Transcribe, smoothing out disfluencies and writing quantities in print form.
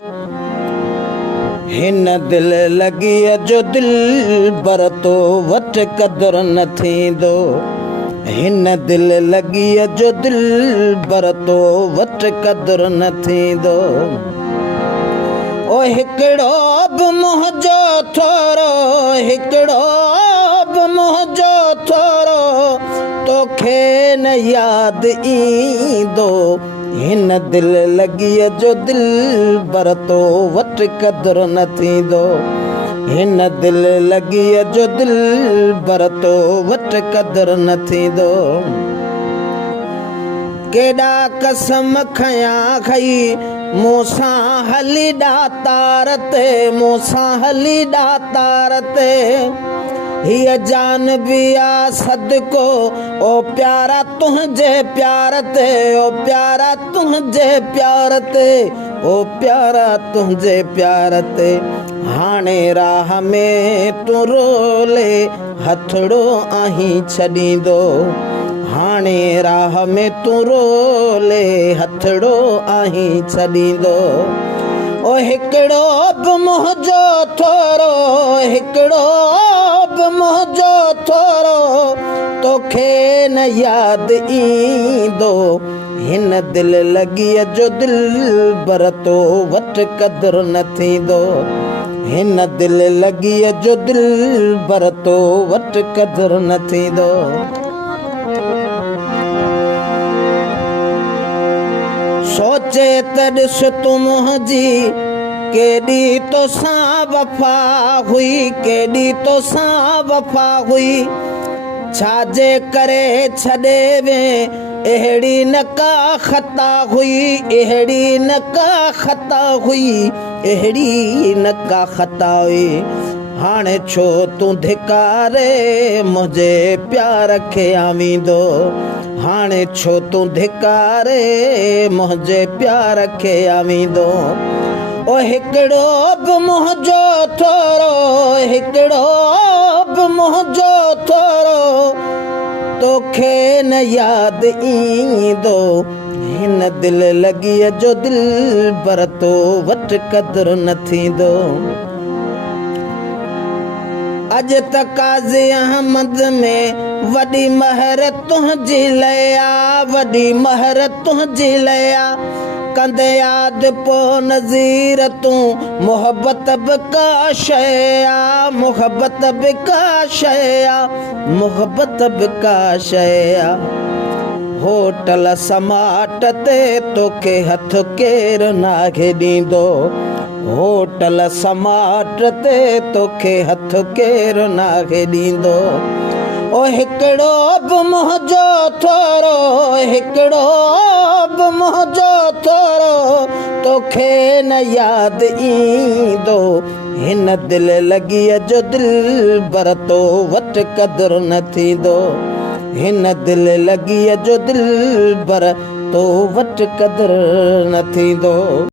हिन दिल लगी जो दिल बर तो वट कदर न थींदो। हिन दिल लगी जो दिल बर तो वट कदर न थींदो। ओ हिकड़ो बि मुंहिंजो थोरो, हिकड़ो बि मुंहिंजो थोरो तोखे न यादि ईंदो। हिन दिल लगी जो दिल बर तो वट कदर न थींदो। हिन दिल लगी जो दिल बर तो वट कदर न थींदो। केॾा कसम खयां खई मूंसां हली ॾातार ते, मूंसां हली ॾातार ते। हीअ जान बि आ सदको ओ प्यारा तुंहिंजे प्यार ते, ओ प्यारा तुंहिंजे प्यार ते, ओ प्यारा तुंहिंजे प्यार ते। हाणे राह में तूं रोले हथड़ो आहीं छॾींदो। हाणे राह में तूं रोले हथड़ो आहीं छॾींदो। ओ हिकड़ो बि मुंहिंजो थोरो, हिकड़ो बि मुंहिंजो थोरो तोखे न यादि ईंदो। हिन दिल लगी जो दिल बर तो वट कदर न थींदो। हिन दिल लगी जो दिल बर तो वट कदर न थींदो। सोचे त ॾिस तूं मुंहिंजी केॾी तोसां वफ़ा हुई, केॾी तोसां वफ़ा हुई। छाजे करे छॾे वे अहिड़ी न का ख़ता हुई, अहिड़ी न का ख़ता हुई, अहिड़ी न का ख़ता हुई। हाणे छो तूं धिकारे मुंहिंजे प्यार खे आवींदो। हाणे छो तूं धिकारे मुंहिंजे प्यार खे आवींदो। ओ हिकड़ो बि मुंहिंजो थोरो, हिकड़ो बि मुंहिंजो थोरो तोखे न यादि ईंदो। हिन दिल लगी जो दिल बर तो वट कदर न थींदो। अॼु त काज़ी अहमद में वॾी महर तुंहिंजी लया, वॾी महर तुंहिंजी लया। कंदे यादि पोइ नज़ीर तूं मोहबत बि का शइ आ, मोहबत बि का शइ आ, मोहबत बि का शइ आ। होटल समाट ते तोखे हथ केरु नाहे ॾींदो। होटल समाट ते तोखे हथ केरु नाहे ॾींदो। ओ हिकड़ो बि मुंहिंजो थोरो, हिकड़ो बि मुंहिंजो थोरो तोखे न यादि ईंदो। हिन दिल लगी जो दिल बर तो वट कदर न थींदो। हिन दिल लगी जो दिल बर तो वट कदर न थींदो।